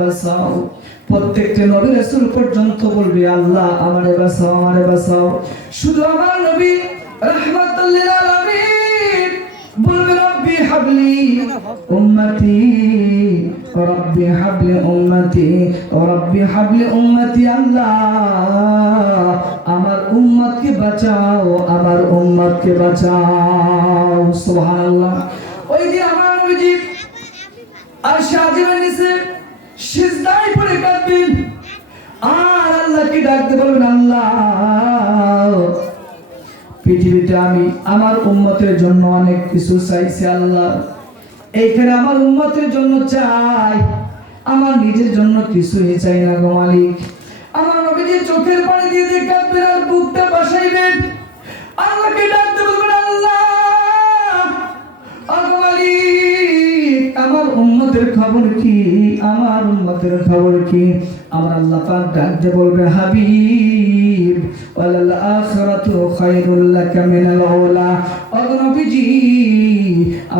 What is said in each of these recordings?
বাঁচাও। প্রত্যেকটা নবী রাসূল পর্যন্ত বলবে আল্লাহ আমারে বাঁচাও, আমারে বাঁচাও। শুধু আমার নবী রাহমাতুল লিল আলামিন বলবে রব্বি হাবলি উম্মতি, রব্বি হাবলি উম্মতি, রব্বি হাবলি উম্মতি। আল্লাহ আমার উম্মতকে বাঁচাও, আমার উম্মতকে বাঁচাও। সুবহানাল্লাহ। ওই যে আমার নবীজি আরশে আজিমের নিচে সিজদায় পড়ে কাঁদবেন আর আল্লাহকে ডাকতে বলবেন আল্লাহ পৃথিবীতে আমি আমার উম্মতের জন্য অনেক কিছু চাইছি আল্লাহ, এইখানে আমার উম্মতের জন্য চাই, আমার নিজের জন্য কিছুই চাই না গো মালিক। আমার নবীজি চোখের পানি দিয়ে দিয়ে কাঁদবেন আর বুকটা বাসাইবেন, আল্লাহকে ডাকতে বলবেন আল্লাহ আগো মালিক আমার উম্মতের খবর কি, আমার উম্মতের খবর কি। আমার আল্লাহ পাক ডাকতে বলবে হাবিব ওয়ালাল আখিরাতু খায়রুল লাকা মিনাল উলা। আগো নবীজি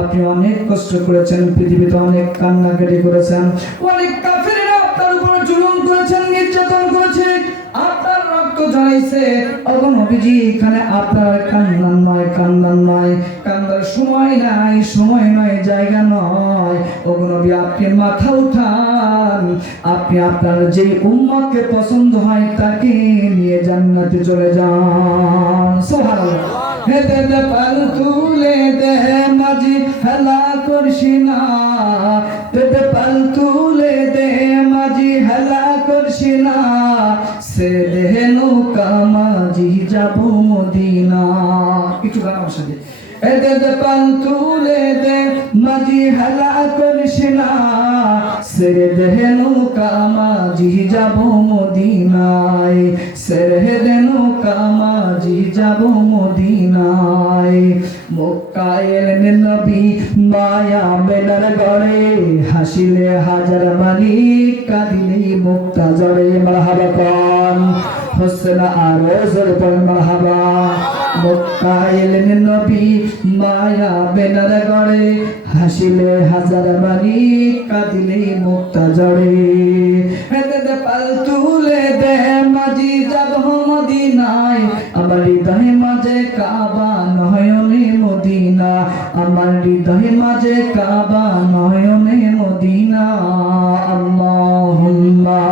আপনি অনেক কষ্ট করেছেন, পৃথিবীতে অনেক কান্নাকাটি করেছেন, অনেক কাফেররা আপনার উপর জুলুম করেছেন, নির্যাতন করেছে, আপনার রক্ত ঝরাইছে। আগো নবীজি এখানে আপনার কান্নার নয়, কান্নার নয়, কান্নার সময় নাই, সময় নয়, জায়গা নয়। ওগো নবী আপনি মাথা উঠান, আপনি আপনার যে উম্মতকে পছন্দ হয় তাকে নিয়ে জান্নাতে চলে যান। সুবহানাল্লাহ। হে দে পাল তুলে দে মাঝি হেলা করছি না, দে পাল তুলে দে মাঝি হেলা করছি না, সে দেহ নৌকা মাঝি যাব মদিনা। কিছু গান আমার সাথে এ দে পাল তুলে দে মাঝি হেলা করিস না, সে দেহ নৌকা মাঝি যাব মদিনায়, সে দেহ নৌকা মাঝি যাব মদিনায়। মক্কায় এলেন নবী মায়া বেলার গড়ে, হাসিলে হাজার মালিক কাঁদিলে মুক্তা জড়ে। মারহাবা কোন হোসেন আরো জোরে পড়েন মারহাবা। মক্কায় এলেন নবী মায়া বেলার গড়ে, হাসিলে হাজার মালিক কাঁদিলে মুক্তা জড়ে। হেতে পাল তুলে দে মাঝি যাব মদিনায়, আমার হৃদয় মাঝে কাবা নয়নে মদিনা, আমার হৃদয় মাঝে কাবা নয়নে মদিনা। আল্লাহুম্মা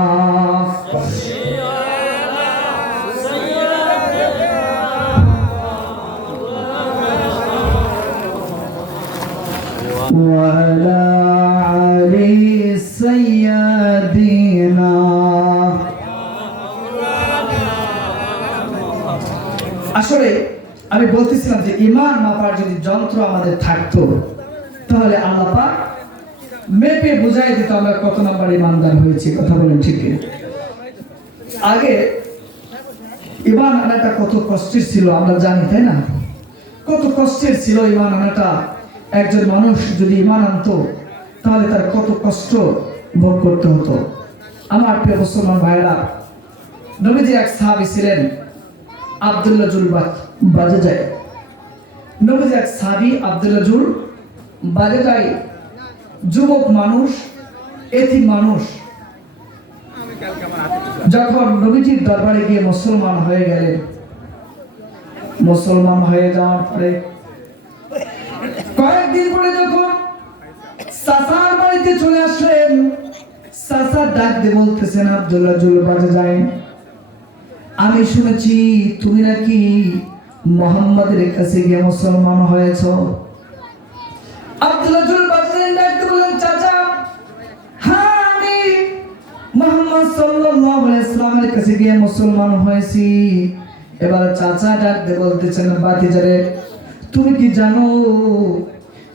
وعلى علي سيدنا। আসলে আমি বলতেছিলাম যে ঈমান মাপার যদি যন্ত্র আমাদের থাকতো তাহলে আল্লাহ পাক মেপে বুঝাই দিত আমরা কত নাম্বার ঈমানদার হয়েছি। কথা বলেন ঠিক কি? আগে ঈমান আনাটা কত কষ্টের ছিল আমরা জানি, তাই না? কত কষ্টের ছিল ঈমান আনাটা। একজন মানুষ যদি ঈমান আনতো তাহলে তার কত কষ্ট ভোগ করতে হতো। আমার প্রিয় মুসলমান ভাইরা, নবীজি এক সাহাবী ছিলেন আব্দুল্লাহ জুল বাজাজাই। নবীজি এক সাহাবী আব্দুল্লাহ জুল বাজাজাই, যুবক মানুষ, এতিম মানুষ, যখন নবীজির দরবারে গিয়ে মুসলমান হয়ে গেলেন, মুসলমান হয়ে যাওয়ার পরে কয়েকদিন পরে যখন চাচার বাড়িতে চলে আসলেন, চাচা ডাক দিয়ে বলতেছেন আব্দুল্লাহ জুল বাজাজাই, আমি শুনেছি তুমি নাকি মুহাম্মাদের কাছে গিয়ে মুসলমান হয়েছ। আব্দুল্লাহ জুল বাজাজাই ডাক দিয়ে বললেন চাচা হ্যাঁ আমি মুহাম্মদ সাল্লাল্লাহু আলাইহি ওয়াসাল্লামের কাছে গিয়ে মুসলমান হয়েছি। এবার চাচা ডাক দিয়ে বলতেছেন ভাতিজারে তুমি কি জানো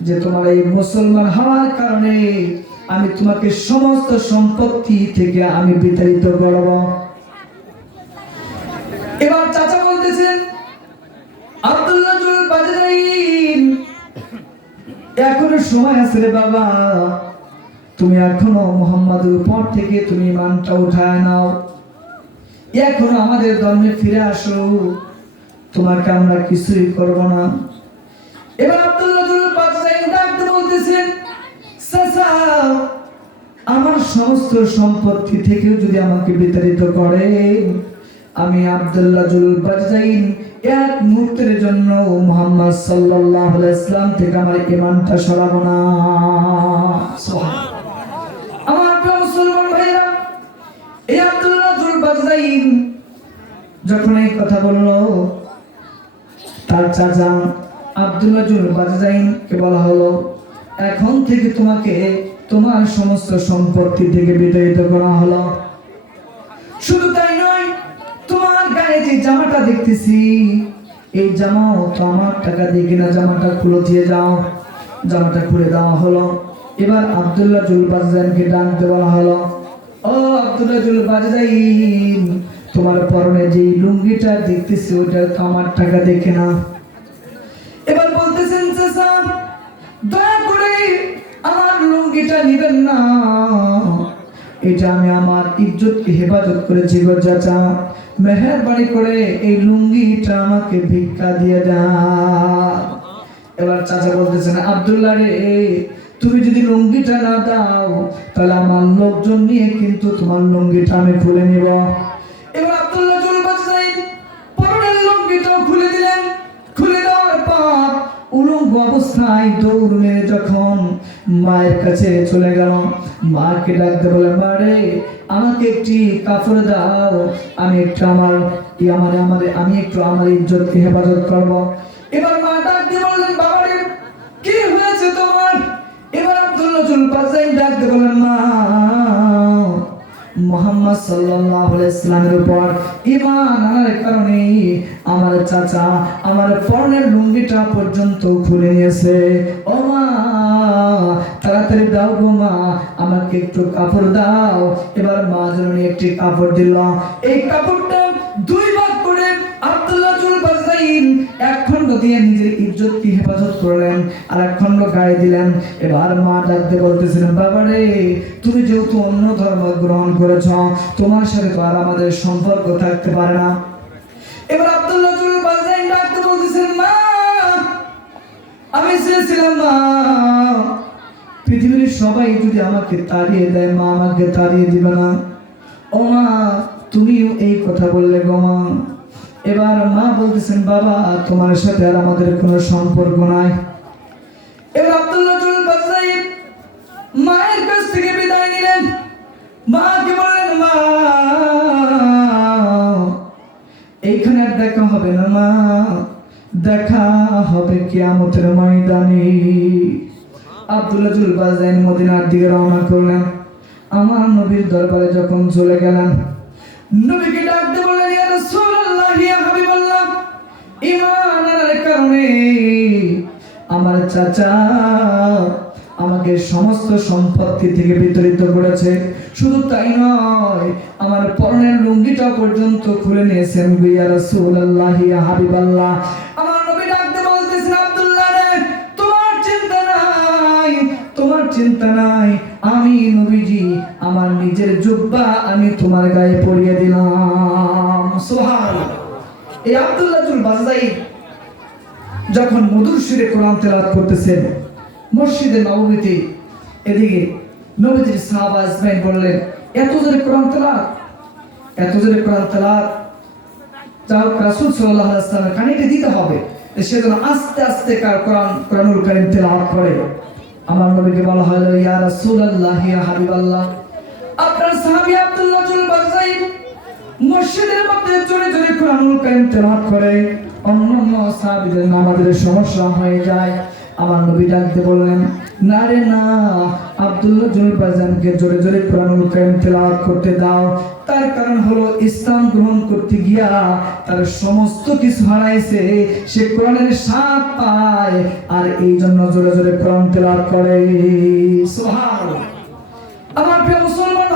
যে তোমার এই মুসলমান হওয়ার কারণে আমি তোমাকে সমস্ত সম্পত্তি থেকে আমি বিতাড়িত করব। এবার চাচা বলতেছেন আব্দুল্লাহ জুল বাজাজাই এখনো সময় আছে রে বাবা, তুমি এখনো মুহাম্মাদের উপর থেকে তুমি ঈমানটা উঠায় নাও, এখনো আমাদের ধর্মে ফিরে আসো, তোমাকে আমরা কিছুই করব না। এবার আব্দুল্লাহ জুল বাজাজাই ডাকতে বলতেছেন চাচা আমার সমস্ত সম্পত্তি থেকেও যদি আমাকে বিতাড়িত করে, আমি আব্দুল্লাহ জুল বাজজাইন এক মুহূর্তের জন্য মুহাম্মদ সাল্লাল্লাহু আলাইহি ওয়াসাল্লাম থেকে আমার ঈমানটা সরাবো না। সুবহানাল্লাহ। আমার প্রিয় মুসলমান ভাইরা, এই আব্দুল্লাহ জুল বাজজাইন যখন এই কথা বলল, তার চাচা আব্দুল্লাহ জুল বাজজাইনকে বলা হলো, এখন থেকে তোমাকে তোমার সমস্ত সম্পত্তি থেকে বিতাড়িত করা হলো। শুধু তাই নয়, তোমার গায়ে যে জামাটা দেখতেছি, এই জামাও তো আমার টাকা দিয়ে কিনা, জামাটা খুলে দিয়ে যাও। জামাটা খুলে দেওয়া হলো। এবার আব্দুল্লাহ জুল বাজজাইনকে ডাক দেওয়া হলো, ও আব্দুল্লাহ জুল বাজজাইন, তোমার পরনে যে লুঙ্গিটা দেখতেছি ওইটা তো আমার টাকা দিয়ে কেনা। এবার বলতেছেন, চাচা দয়া করে আমার লুঙ্গিটা নিবেন না, এটা আমি আমার ইজ্জতকে হেফাজত করেছি গো চাচা, মেহেরবানি করে এই লুঙ্গিটা আমাকে ভিক্ষা দিয়ে দাও। এবার চাচা বলতেছেন, আব্দুল্লাহ রে, তুমি যদি লুঙ্গিটা না দাও তাহলে আমার লোকজন নিয়ে কিন্তু তোমার লুঙ্গিটা আমি খুলে নিব। এবার আব্দুল্লাহ জুল বাজজাইন পরনের লুঙ্গিটাও খুলে দিলেন। খুলে দেওয়ার পর উলঙ্গ অবস্থায় দৌড় মেরে যখন মায়ের কাছে চলে গেল, মাকে ডাকতে বলে, মা রে, আমাকে একটি কাপড় দাও, আমি একটু আমি একটু আমার ইজ্জতকে হেফাজত করব। এবার মা ডাক দিয়ে বললেন, বাবা রে, কি হয়েছে তোমার? এবার আব্দুল্লাহ জুল বাজজাইন ডাকতে বলেন, মা, মুহাম্মদ সাল্লাল্লাহু আলাইহি ওয়াসাল্লামের উপর ঈমান আনার কারণে আমার চাচা আমার পরনের লুঙ্গিটা পর্যন্ত খুলে নিয়েছে। ও মা, তাড়াতাড়ি দাও গো মা, আমাকে একটু কাপড় দাও। এবার মা যেন একটি কাপড় দিল। এই কাপড়টা দুই ভাগ করে আব্দুল্লাহ জুল বাজজাইন এক খণ্ড দিয়ে নিজের ইজ্জতকে হেফাজত করলেন, আর এক খণ্ড গায়ে দিলেন। এবার মা ডাকতে বলতেছিলেন, বাবা রে, তুমি যেহেতু অন্য ধর্ম গ্রহণ করেছ, তোমার সাথে তো আর আমাদের সম্পর্ক থাকতে পারে না। এবার আব্দুল্লাহ জুল বাজজাইন ডাকতে বলতেছেন, মা, আমি চেয়েছিলাম মা, পৃথিবীর সবাই যদি আমাকে তাড়িয়ে দেয়, মা আমাকে তাড়িয়ে দিবে না। ও মা, তুমিও এই কথা বললে গো মা। এবার মা বলতেছেন, বাবা, তোমার সাথে আর আমাদের কোনো সম্পর্ক নাই। এবার আব্দুল্লাহ জুল বাজজাইন মায়ের কাছ থেকে বিদায় নিলেন। মাকে বললেন, মা, এইখানে আর দেখা হবে না মা, দেখা হবে কিয়ামতের ময়দানে। আব্দুল্লাহ জুল বাজজাইন মদিনার দিকে রওনা করলেন। আমার নবীর দরবারে যখন চলে গেলেন, নবীকে ডাকতে বললেন, ইয়া রাসূলুল্লাহ, ইয়া হাবিবাল্লাহ, ঈমান আনার কারণে আমার চাচা আমাকে সমস্ত সম্পত্তি থেকে বিতাড়িত করেছে। শুধু তাই নয়, আমার পরনের লুঙ্গিটা পর্যন্ত খুলে নিয়েছেন। ইয়া রাসূলুল্লাহ, ইয়া হাবিবাল্লাহ, আমার নবী ডাকতে বলতেছেন, আব্দুল্লাহ রে, তোমার চিন্তা নাই, আমি নবীজি আমার নিজের জুব্বা আমি তোমার গায়ে পরিয়ে দিলাম। সুবহানাল্লাহ। এই আব্দুল্লাহ জুল বাজজাইন যখন মধুর সুরে কোরআন তেলাওয়াত করতেছেন মসজিদে নববীতে, এদিকে নবীজির সাহাবা আজমাইন বললেন, এত জোরে কোরআন তেলাওয়াত, এত জোরে কোরআন তেলাওয়াত, যাও রাসূল সাল্লাল্লাহু আলাইহি ওয়াসাল্লামের কানে দিতে হবে, সেজন্য আস্তে আস্তে কোরআনুল কারীম তেলাওয়াত করে। আমার নবীকে বলা হলো, ইয়া রাসূলুল্লাহ, ইয়া হাবিবাল্লাহ, আপনার সাহাবী আব্দুল্লাহ জুল বাজজাইন মসজিদের মধ্যে জোরে জোরে কোরআনুল কারীম তেলাওয়াত করে, অন্যান্য সাহাবীদের নামাজের সমস্যা হয়ে যায়। আমার নবী ডাকতে বললেন, না রে না, আব্দুল্লাহ জুল বাজজাইনকে জোরে জোরে কোরআনুল কারীম তেলাওয়াত করতে দাও। তার কারণ হলো ইসলাম গ্রহণ করতে গিয়া তার সমস্ত কিছু হারাইছে, সে কোরআনের স্বাদ পায়, আর এই জন্য জোরে জোরে কোরআন তেলাওয়াত করে। সুবহানাল্লাহ। আমার প্রিয় মুসলমান